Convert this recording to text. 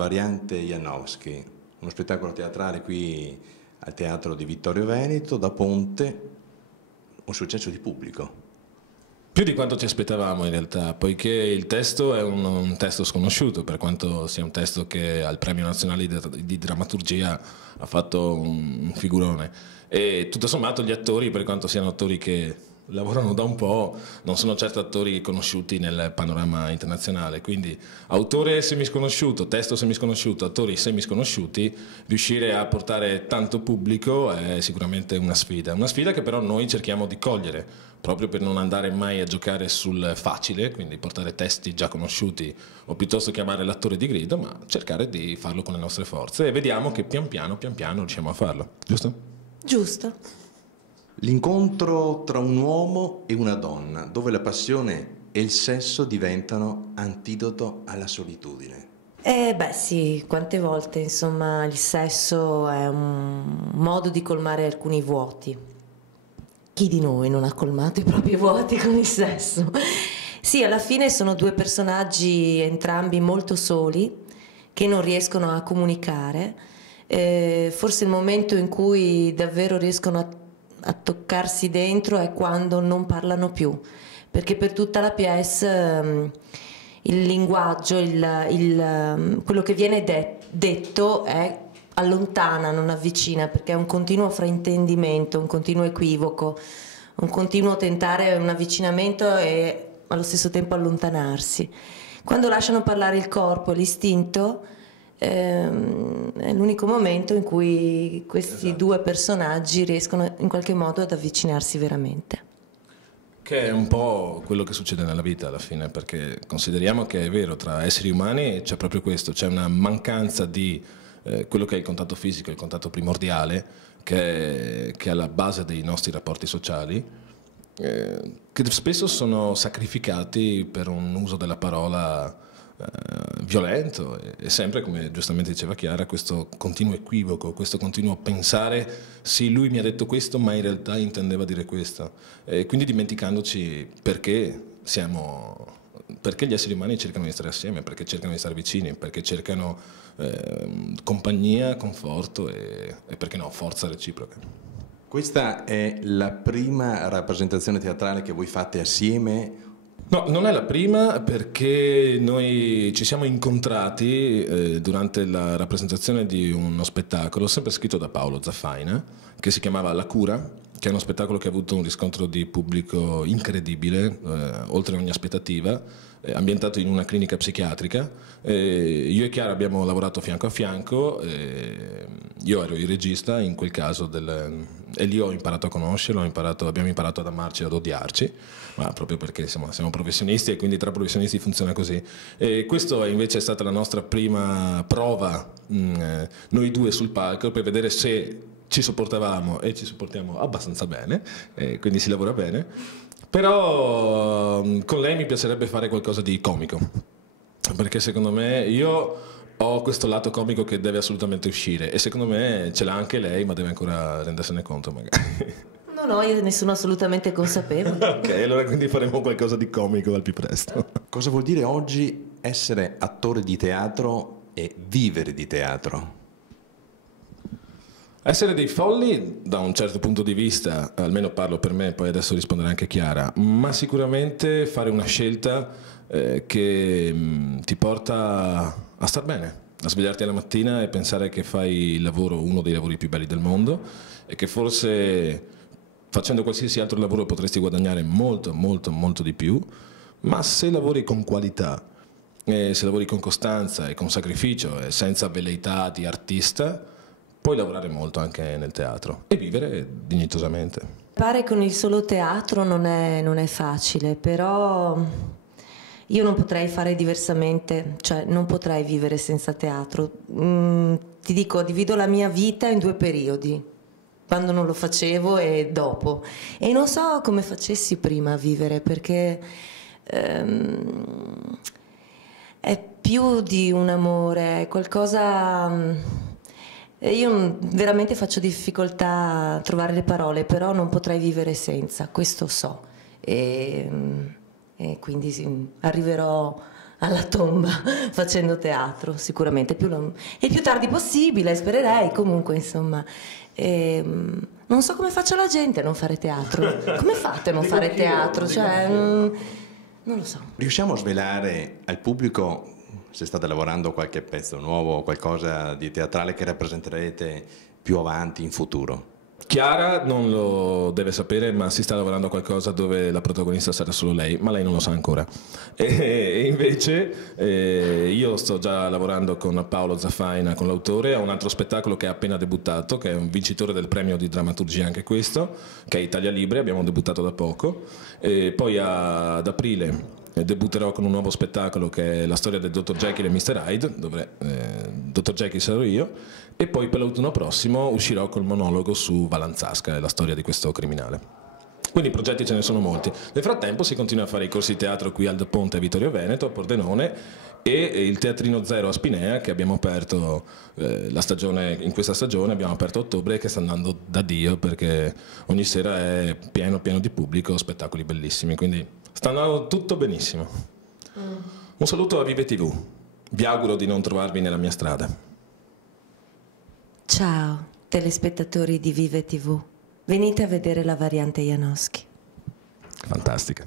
Variante Janowski, uno spettacolo teatrale qui al Teatro di Vittorio Veneto, da Ponte, un successo di pubblico. Più di quanto ci aspettavamo in realtà, poiché il testo è un testo sconosciuto, per quanto sia un testo che al Premio Nazionale di Drammaturgia ha fatto un figurone. E tutto sommato gli attori, per quanto siano attori che lavorano da un po', non sono certo attori conosciuti nel panorama internazionale, quindi autore semisconosciuto, testo semisconosciuto, attori semisconosciuti, riuscire a portare tanto pubblico è sicuramente una sfida che però noi cerchiamo di cogliere, proprio per non andare mai a giocare sul facile, quindi portare testi già conosciuti o piuttosto chiamare l'attore di grido, ma cercare di farlo con le nostre forze e vediamo che pian piano riusciamo a farlo, giusto? Giusto. L'incontro tra un uomo e una donna, dove la passione e il sesso diventano antidoto alla solitudine. Beh sì, quante volte insomma il sesso è un modo di colmare alcuni vuoti. Chi di noi non ha colmato i propri vuoti con il sesso? Sì, alla fine sono due personaggi entrambi molto soli che non riescono a comunicare. Forse il momento in cui davvero riescono a toccarsi dentro è quando non parlano più, perché per tutta la pièce il linguaggio, quello che viene detto allontana, non avvicina, perché è un continuo fraintendimento, un continuo equivoco, un continuo tentare un avvicinamento e allo stesso tempo allontanarsi. Quando lasciano parlare il corpo e l'istinto, è l'unico momento in cui questi due personaggi riescono in qualche modo ad avvicinarsi veramente. Che è un po' quello che succede nella vita alla fine, perché consideriamo che è vero, tra esseri umani c'è proprio questo, c'è una mancanza di quello che è il contatto fisico, il contatto primordiale, che è alla base dei nostri rapporti sociali, che spesso sono sacrificati per un uso della parola violento e sempre, come giustamente diceva Chiara, questo continuo equivoco, questo continuo pensare sì, lui mi ha detto questo ma in realtà intendeva dire questo, e quindi dimenticandoci perché gli esseri umani cercano di stare assieme, perché cercano di stare vicini, perché cercano compagnia, conforto e perché no, forza reciproca. Questa è la prima rappresentazione teatrale che voi fate assieme? No, non è la prima, perché noi ci siamo incontrati durante la rappresentazione di uno spettacolo sempre scritto da Paolo Zaffaina, che si chiamava La Cura, che è uno spettacolo che ha avuto un riscontro di pubblico incredibile, oltre ogni aspettativa, ambientato in una clinica psichiatrica. Io e Chiara abbiamo lavorato fianco a fianco, io ero il regista in quel caso, e lì ho imparato a conoscerlo, abbiamo imparato ad amarci e ad odiarci, ma proprio perché insomma, siamo professionisti e quindi tra professionisti funziona così. E questa invece è stata la nostra prima prova, noi due sul palco, per vedere se ci sopportavamo, e ci sopportiamo abbastanza bene, quindi si lavora bene, però con lei mi piacerebbe fare qualcosa di comico, perché secondo me io ho questo lato comico che deve assolutamente uscire e secondo me ce l'ha anche lei, ma deve ancora rendersene conto magari. No, io ne sono assolutamente consapevole. Ok, allora quindi faremo qualcosa di comico al più presto. Cosa vuol dire oggi essere attore di teatro e vivere di teatro? Essere dei folli da un certo punto di vista, almeno parlo per me, poi adesso risponderà anche Chiara, ma sicuramente fare una scelta che ti porta a star bene, a svegliarti alla mattina e pensare che fai il lavoro, uno dei lavori più belli del mondo e che forse facendo qualsiasi altro lavoro potresti guadagnare molto, molto, molto di più, ma se lavori con qualità, se lavori con costanza e con sacrificio e senza velleità di artista, puoi lavorare molto anche nel teatro e vivere dignitosamente. Pare con il solo teatro non è facile, però io non potrei fare diversamente, cioè non potrei vivere senza teatro. Ti dico, divido la mia vita in due periodi, quando non lo facevo e dopo. E non so come facessi prima a vivere, perché è più di un amore, è qualcosa. Io veramente faccio difficoltà a trovare le parole, però non potrei vivere senza, questo so. E quindi sì, arriverò alla tomba facendo teatro, sicuramente il più tardi possibile, spererei, comunque insomma. Non so come faccia la gente a non fare teatro. Come fate a non fare teatro? Cioè, non lo so. Riusciamo a svelare al pubblico se state lavorando a qualche pezzo nuovo, qualcosa di teatrale che rappresenterete più avanti in futuro? Chiara non lo deve sapere, ma si sta lavorando a qualcosa dove la protagonista sarà solo lei, ma lei non lo sa ancora. E invece io sto già lavorando con Paolo Zaffaina, con l'autore, a un altro spettacolo che è appena debuttato, che è un vincitore del premio di drammaturgia anche questo, che è Italia Libre, abbiamo debuttato da poco. E poi ad aprile debutterò con un nuovo spettacolo che è la storia del Dr. Jekyll e Mr. Hyde, dove Dr. Jekyll sarò io, e poi per l'autunno prossimo uscirò col monologo su Valanzasca, la storia di questo criminale. Quindi progetti ce ne sono molti. Nel frattempo si continua a fare i corsi di teatro qui al Ponte a Vittorio Veneto, a Pordenone, e il Teatrino Zero a Spinea, che abbiamo aperto in questa stagione, abbiamo aperto a ottobre, che sta andando da Dio, perché ogni sera è pieno di pubblico, spettacoli bellissimi, quindi sta andando tutto benissimo. Un saluto a Vive TV, vi auguro di non trovarvi nella mia strada. Ciao, telespettatori di Vive TV. Venite a vedere la variante Janowski. Fantastica.